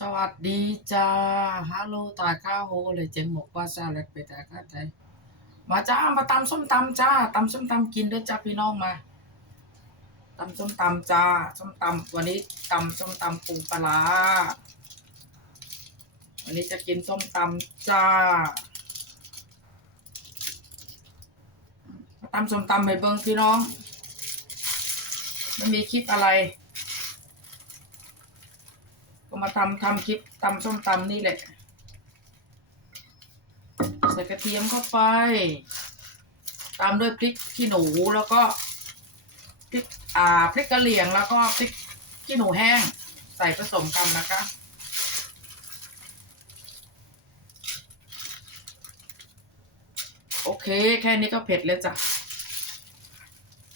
สวัสดีจ้าฮัลโหลตาข้าวโฮเลยเจงหมกว่าซาเล็กไปต่ข้าใจมาจ้ามาตำส้มตำจ้าตำส้มตำกินด้วยจ้าพี่น้องมาตำส้มตำจ้าส้มตำวันนี้ตำส้มตำปูปลาวันนี้จะกินส้มตำจ้าตำส้มตำไปเบิ้งพี่น้องไม่มีคลิปอะไร ก็มาทำทำคลิปตำส้มตำนี่แหละ ใส่กระเทียมเข้าไป ตามด้วยพริกขี้หนูแล้วก็พริกอ่าพริกกระเหรี่ยงแล้วก็พริกขี้หนูแห้ง ใส่ผสมกันนะคะโอเค แค่นี้ก็เผ็ดเลยจ้ะ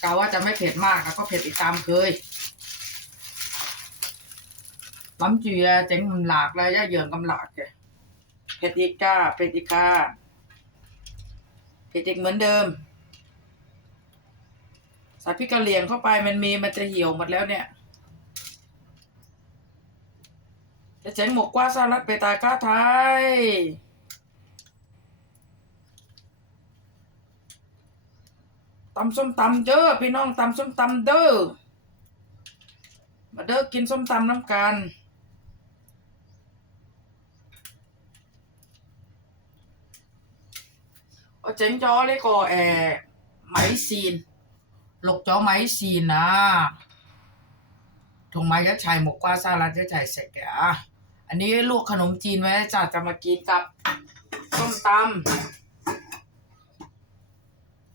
กะว่าจะไม่เผ็ดมากแล้วก็เผ็ดอีกตามเคย lắm chị chén mình lạc là giá dường cầm lạc kìa เผ็ดอีกจ้าเผ็ดอีกค่ะเผ็ดอีกเหมือนเดิม ใส่พริกกะเหรี่ยงเข้าไปมันมีมันจะเหี่ยวหมดแล้วเนี่ย จะเจ๋งหมกกว่าสลัดเปตากาไทยตำส้มตำเด้อพี่น้องตำส้มตำเด้อมาเด้อกินส้มตำน้ำกัน ở tránh cho lấy có ẻ máy xin lục cho máy xin à thùng máy จะใช้หมกกว่าซาลัดจะใช้เสร็จอะอันนี้ลวกขนมจีนไว้จ้ะจะมากินกับส้มตำ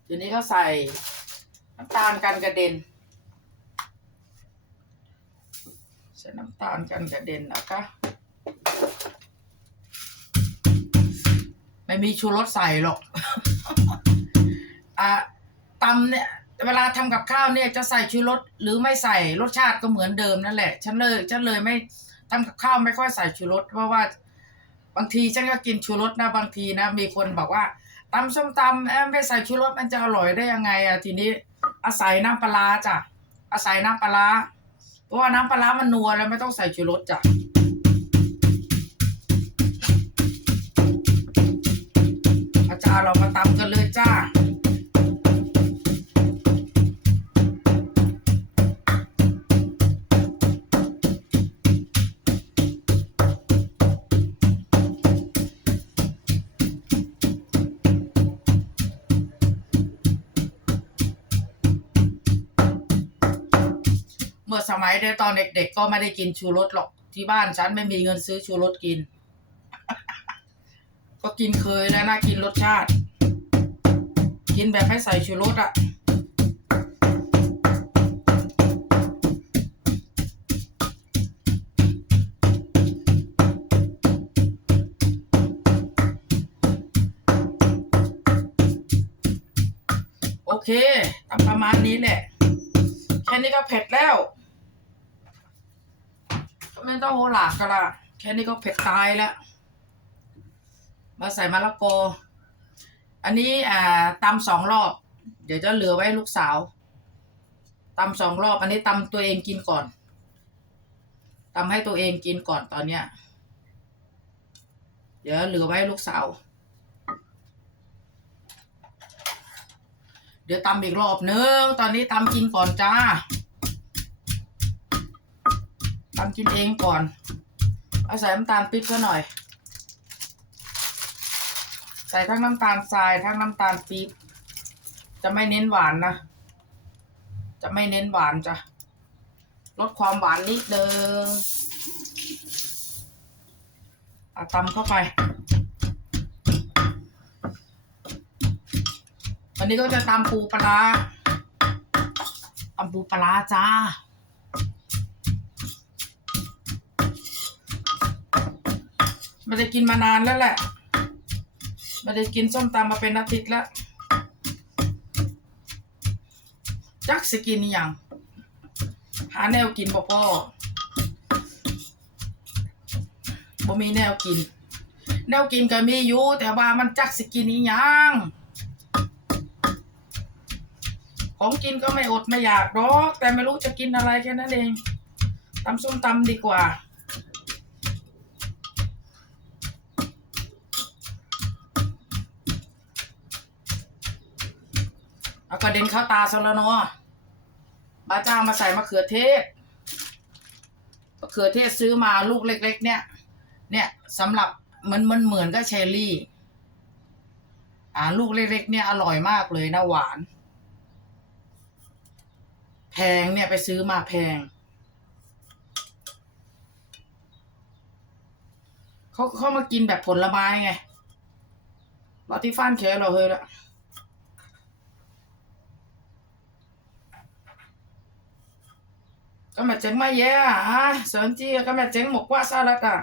ทีนี้ก็ใส่น้ำตาลกันกระเด็น ใส่น้ำตาลกันกระเด็นนะคะ ไม่มีชูรสใส่หรอกอะตำเนี่ย เวลาทำกับข้าวเนี่ยจะใส่ชูรสหรือไม่ใส่รสชาติก็เหมือนเดิมนั่นแหละ ฉันเลยฉันเลยไม่ทำกับข้าวไม่ค่อยใส่ชูรสเพราะว่า บางทีฉันก็กินชูรสนะบางทีนะ มีคนบอกว่าตำส้มตำเอ้ยไม่ใส่ชูรสมันจะอร่อยได้ยังไงอะทีนี้ อาศัยน้ำปลาจ้ะอาศัยน้ำปลาเพราะว่าน้ำปลามันนัวแล้วไม่ต้องใส่ชูรสจ้ะ เรามาตำกันเลยจ้าเมื่อสมัยเด็กตอนเด็ก ๆ ก็ไม่ได้กินชูรสหรอกที่บ้านฉันไม่มีเงินซื้อชูรสกิน ก็กินเคยแล้วนะกินรสชาติ กินแบบไม่ใส่ชูรสอะ่ะโอเคทำประมาณนี้แหละ แค่นี้ก็เผ็ดแล้วไม่ต้องโหหลากกันละแค่นี้ก็เผ็ดตายแล้ว มาใส่มะละกอ อันนี้อ่าตำสองรอบ เดี๋ยวจะเหลือไว้ลูกสาวตำสองรอบ อันนี้ตำตัวเองกินก่อนตำให้ตัวเองกินก่อนตอนเนี้ย เดี๋ยวเหลือไว้ลูกสาว เดี๋ยวตำอีกรอบนึง ตอนนี้ตำกินก่อนจ้าตำกินเองก่อน เอาใส่น้ำตาลปิ๊บซะหน่อย ใส่ทั้งน้ำตาลทรายทั้งน้ำตาลปี๊บจะไม่เน้นหวานนะ จะไม่เน้นหวานจ้ะลดความหวานนิดเดิงเอาตำเข้าไป วันนี้ก็จะตำปูปลาตำปูปลาร้าจ้าไม่ได้กินมานานแล้วแหละ ไม่ได้กินส้มตำมาเป็นอาทิตย์แล้วจักสกินอย่างหาแนวกินบ่พ่อบ่มีแนวกิน แนวกินก็มีอยู่แต่ว่ามันจักสกินอีหยังของกินก็ไม่อดไม่อยากหรอกแต่ไม่รู้จะกินอะไรแค่นั้นเองตำส้มตำดีกว่า เอากระเด็นเข้าตาซะแล้วเนาะบ้าจ้างมาใส่มะเขือเทศมะเขือเทศซื้อมาลูกเล็ก ๆ เนี่ย เนี่ยสำหรับมันมันเหมือนกับเชอร์รี่ อ่าลูกเล็ก ๆ เนี่ยอร่อยมากเลยนะหวาน แพงเนี่ยไปซื้อมาแพงเขาเขามากินแบบผลไม้ไงลอที่ฟันเคเราเฮ้ยละ ก็มาเจ๋งมาเยอะอะสนจีก็มาเจ๋งหมกว่าซาละกะ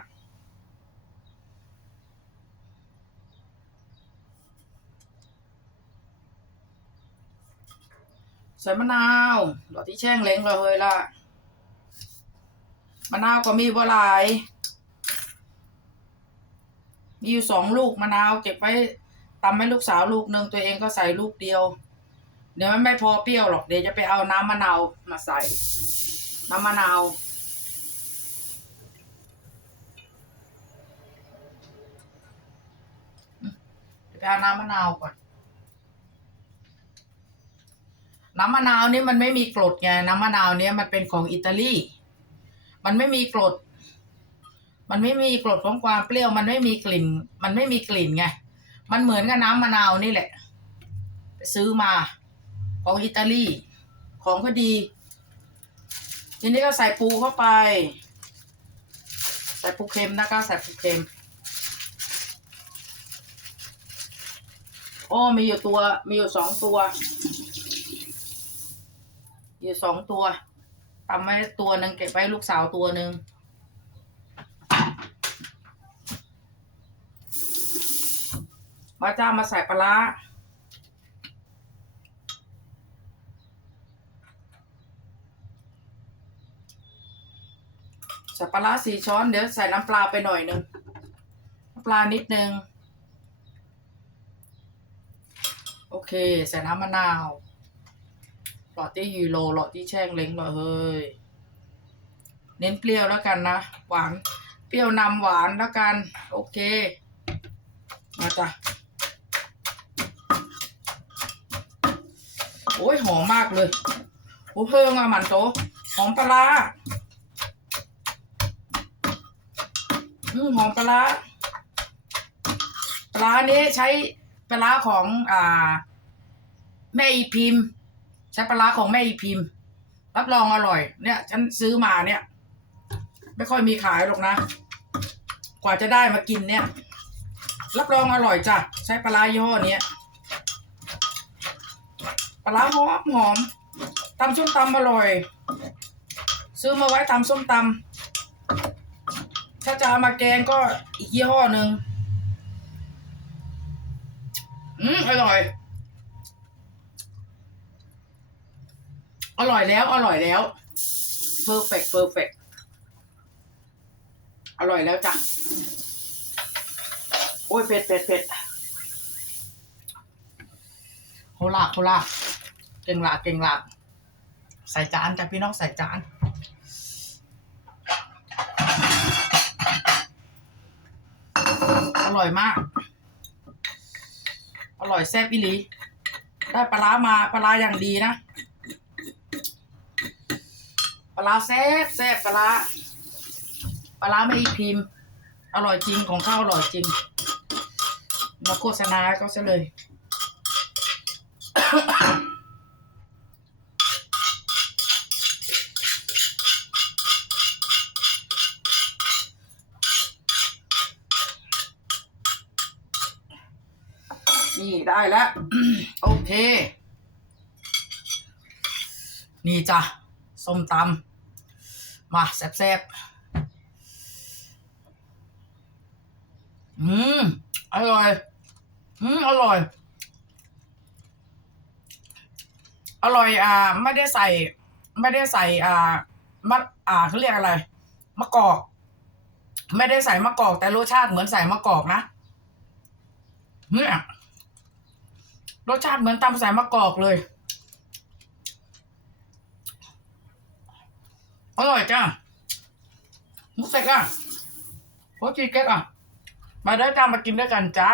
ใส่มะนาวหอดที่แช่งเล้งเราเลยละมะนาวก็มีบัวลายมีอยู่สองลูกมะนาวเก็บไว้ตำให้ลูกสาวลูกหนึ่งตัวเองก็ใส่ลูกเดียว เดี๋ยวมันไม่พอเปรี้ยวหรอกเดี๋ยวจะไปเอาน้ำมะนาวมาใส่ น้ำมะนาวเดี๋ยวไปเอาน้ำมะนาวก่อน น้ำมะนาวนี่มันไม่มีกรดไงน้ำมะนาวเนี่ยมันเป็นของอิตาลี มันไม่มีกรด มันไม่มีกรดของความเปรี้ยวมันไม่มีกลิ่น มันไม่มีกลิ่นไงมันเหมือนกับน้ำมะนาวนี่แหละ ไปซื้อมา ของอิตาลี ของก็ดี ทีนี้ก็ใส่ปูเข้าไป ใส่ปูเค็มนะคะใส่ปูเค็มโอ้มีอยู่ตัว มีอยู่สองตัว อยู่สองตัวทำไว้ตัวหนึ่งเก็บไว้ลูกสาวตัวหนึ่งมาจ้ามาใส่ปลา ร้าปลาร้าสี่ช้อนเดี๋ยวใส่น้ำปลาไปหน่อยนึงน้ำปลานิดนึง โอเค ใส่น้ำมะนาวหลอดที่ยูโรหลอดที่แช่งเล้งหลอดเฮ้ย เน้นเปรี้ยวแล้วกันนะ หวาน เปรี้ยวนำหวานแล้วกัน โอเค มาจ้ะโอ้ยหอมมากเลยโอ้เพิ่งอะหมันโตหอมปลาร้าอืม หอมปลาปลานี้ใช้ปลาของอ่า แม่อีพิมพ์ ใช้ปลาของแม่อีพิมพ์ รับรองอร่อย เนี่ย ฉันซื้อมาเนี่ย ไม่ค่อยมีขายหรอกนะ กว่าจะได้มากินเนี่ย รับรองอร่อยจ้ะใช้ปลายี่ห้อเนี้ยปลาร้าหอมหอมตำส้มตำอร่อย ซื้อมาไว้ตำส้มตำ ถ้าจะเอามาแกงก็อีกยี่ห้อหนึ่งอืมอร่อย อร่อยแล้ว อร่อยแล้ว perfect perfect อร่อยแล้วจ้ะ โอ้ยเผ็ดเผ็ดเผ็ดโหลากโหลากเก่งหลากเก่งหลากใส่จานจ้ะพี่น้องใส่จาน อร่อยมาก อร่อยแซ่บอีหลี ได้ปลาร้ามาปลาร้าอย่างดีนะ ปลาร้าแซ่บแซ่บปลาร้าปลาร้าไม่พิมพ์ อร่อยจริงของข้าวอร่อยจริง มาโฆษณาก็ซะเลย นี่ได้แล้ว โอเค นี่จ้ะส้มตำมาแซ่บๆอืม อร่อย อืม อร่อย อร่อย อ่า ไม่ได้ใส่ ไม่ได้ใส่ อ่ามะอ่าเขาเรียกอะไร มะกอก ไม่ได้ใส่มะกอก แต่รสชาติเหมือนใส่มะกอกนะเนี่ย รสชาติเหมือนตำสายมะกอกเลย อร่อยจ้ามุกเสกอะโคจีเก็กอะ มาได้จ้ามากินด้วยกันจ้า